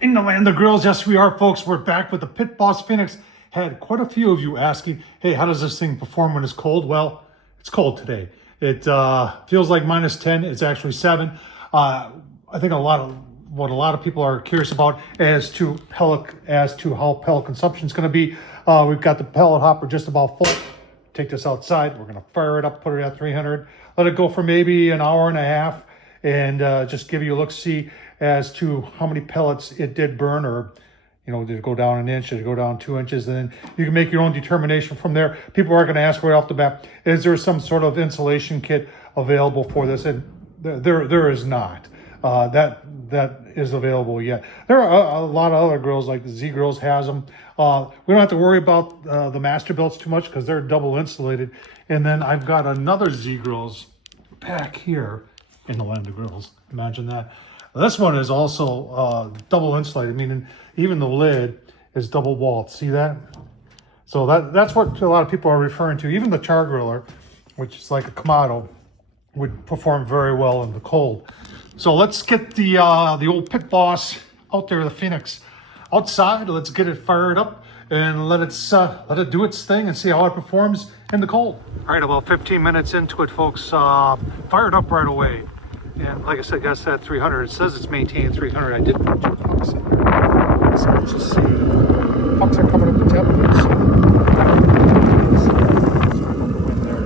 In the land of grills, yes we are, folks. We're back with the Pitboss Phoenix. Had quite a few of you asking, hey, how does this thing perform when it's cold? Well, it's cold today. It feels like -10. It's actually 7. I think what a lot of people are curious about as to how pellet consumption is going to be. We've got the pellet hopper just about full. Take this outside. We're going to fire it up, put it at 300, let it go for maybe an hour and a half, and just give you a look-see as to how many pellets it did burn, or did it go down an inch, did it go down 2 inches, and then you can make your own determination from there. People are going to ask right off the bat, is there some sort of insulation kit available for this? And there is not. That is available yet. There are a lot of other grills, like the Z Grills has them. We don't have to worry about the Masterbuilts too much because they're double insulated. And then I've got another Z Grills back here in the land of grills. Imagine that. This one is also double insulated, meaning even the lid is double walled. See that? So that's what a lot of people are referring to. Even the char griller, which is like a Kamado, would perform very well in the cold. So let's get the old Pitboss out there, the Phoenix, outside. Let's get it fired up and let it do its thing and see how it performs in the cold. All right, about 15 minutes into it, folks. Fired up right away. And like I said, got set at 300. It says it's maintained 300. I did put 2 pucks in there. So let's just see. Pucks are coming up the temp. The wind there.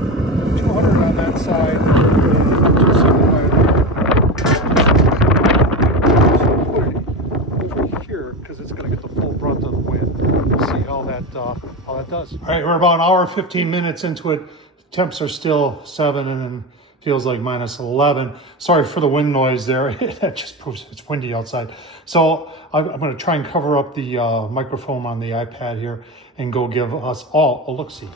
200 on that side. And 275 over here because it's going to get the full brunt of the wind. We'll see how that does. All right, we're about an hour 15 minutes into it. Temps are still 7 and then feels like -11. Sorry for the wind noise there. That just proves it's windy outside. So I'm going to try and cover up the microphone on the iPad here and go give us all a look-see.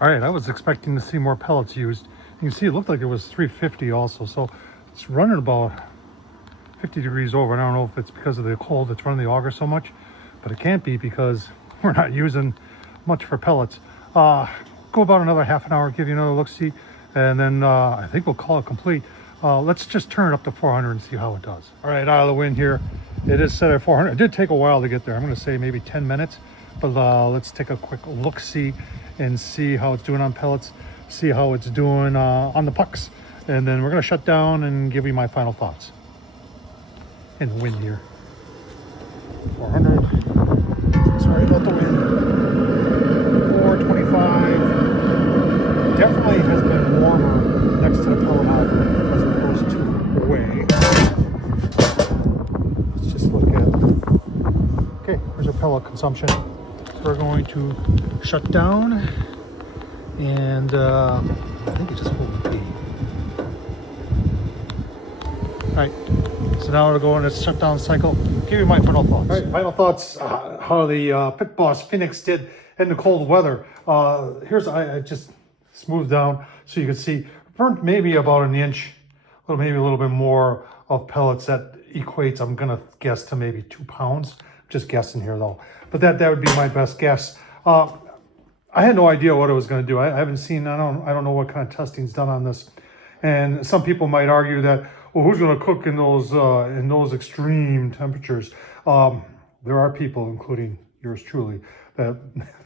All right, I was expecting to see more pellets used. You can see it looked like it was 350 also, so it's running about 50 degrees over. And I don't know if it's because of the cold that's running the auger so much, but it can't be because we're not using much for pellets. Go about another half an hour, give you another look-see, and then I think we'll call it complete. Let's just turn it up to 400 and see how it does. All right, out of the wind here. It is set at 400. It did take a while to get there. I'm going to say maybe 10 minutes, but let's take a quick look-see and see how it's doing on pellets, see how it's doing on the pucks, and then we're going to shut down and give you my final thoughts. And the wind here, 400. Sorry about the wind. 425. Definitely has been warmer next to the pellet hopper as opposed to away. Let's just look at. Okay, here's our pellet consumption. We're going to shut down, and I think it just pulled the key. All right, so now we'll go in this shutdown cycle. Give you my final thoughts. All right, final thoughts, how the Pitboss Phoenix did in the cold weather. I just smoothed down so you can see, burnt maybe about an inch, maybe a little bit more of pellets. That equates, I'm gonna guess, to maybe 2 pounds. Just guessing here though, but that would be my best guess. I had no idea what it was going to do. I haven't seen. I don't know what kind of testing's done on this. And some people might argue that, well, who's going to cook in those extreme temperatures? There are people, including yours truly, that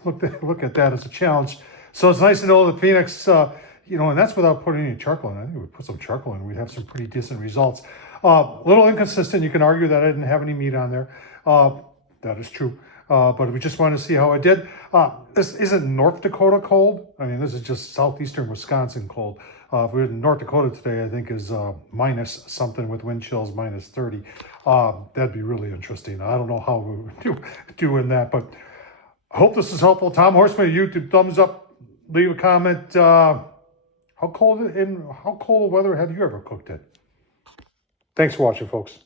look at that as a challenge. So it's nice to know the Phoenix, and that's without putting any charcoal in. I think if we put some charcoal in, we'd have some pretty decent results. A little inconsistent. You can argue that I didn't have any meat on there. That is true. But we just wanted to see how it did. This isn't North Dakota cold. I mean, this is just southeastern Wisconsin cold. If we were in North Dakota today, I think is minus something with wind chills, -30. That'd be really interesting. I don't know how we would do in that, but I hope this is helpful. Tom Horsman, YouTube, thumbs up, leave a comment. How cold weather have you ever cooked it? Thanks for watching, folks.